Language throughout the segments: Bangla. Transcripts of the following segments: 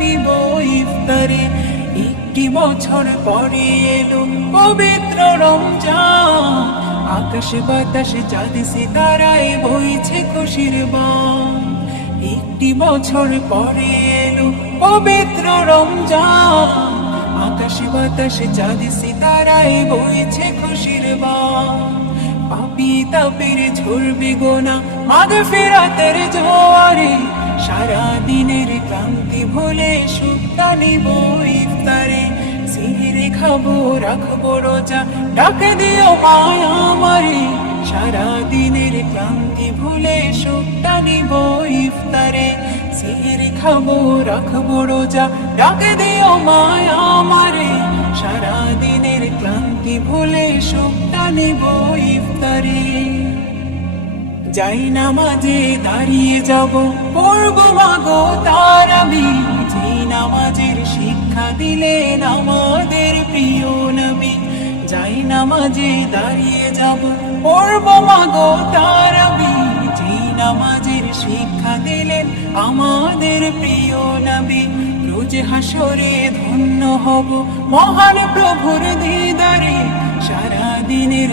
সুখটা ইফতারে। একটি বছর পরে এলো পবিত্র রমজান। আকাশে বাতাসে চাঁদ সিতারায় বইছে খুশির বান। একটি বছর পরে এলো পবিত্র রমজান। আকাশে বাতাসে চাঁদ সিতারায় বইছে খুশির বান। পাপি তাপের ঝরবে গোনা মাগ ফেরাতের জোয়ারে। সারা দিনের ক্লান্তি ভুলে সুখটা নিব ইফতারে। সিহিরে খাব, রাখব রোজা, ডাকে দিও মায়া আমারে। সারা দিনের ক্লান্তি ভুলে সুখটা নিব ইফতারে। সিহিরে খাব, রাখব রোজা, ডাকে দিও মায়া আমারে। সারা দিনের ক্লান্তি ভুলে সুখটা নিব ইফতারে। যাই নামাজে দাঁড়িয়ে যাব, পড়ব মাগো তার আমি। যে নামাজের শিক্ষা দিলেন আমাদের প্রিয় নবী, যাই নামাজে দাঁড়িয়ে যাব, পড়ব মাগো তার আমি। যে নামাজের শিক্ষা দিলেন আমাদের প্রিয় নবী, রোজ হাসরে ধন্য হব মহান প্রভুর দিদারে সারা দিনের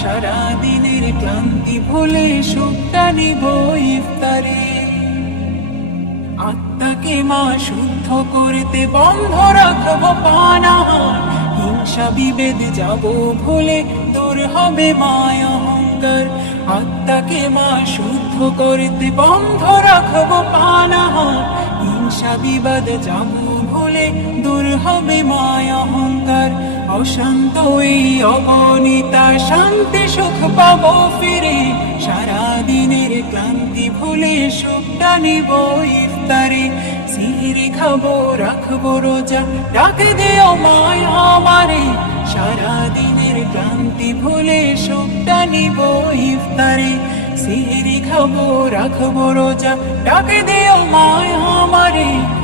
সারা দিনের ক্লান্তি ভুলে সুখটা নিব ইফতারে। আত্মাকে মা শুদ্ধ করতে বন্ধ রাখব পানাহার। হিংসা বিভেদ যাব ভুলে তোর হবে মায় অহংকার। আত্মাকে মা শুদ্ধ করতে বন্ধ রাখব পানাহার। হিংসা বিবাদ যাব ভুলে দূর হবে মায় অহংকার। অশান্ত এই অগণিতা, শান্তি, সুখ পাবো ফিরে। সারা দিনের ক্লান্তি ভুলে সুখটা নিব ইফতারে। সিহিরি খাব, রাখব রোজা, ডাকে দিও মায় আমারে। ক্লান্তি ভুলে সুখটা নিব ইফতারে। সিহিরি খাব, রাখব রোজা, ডাকে দিও মায় আমারে।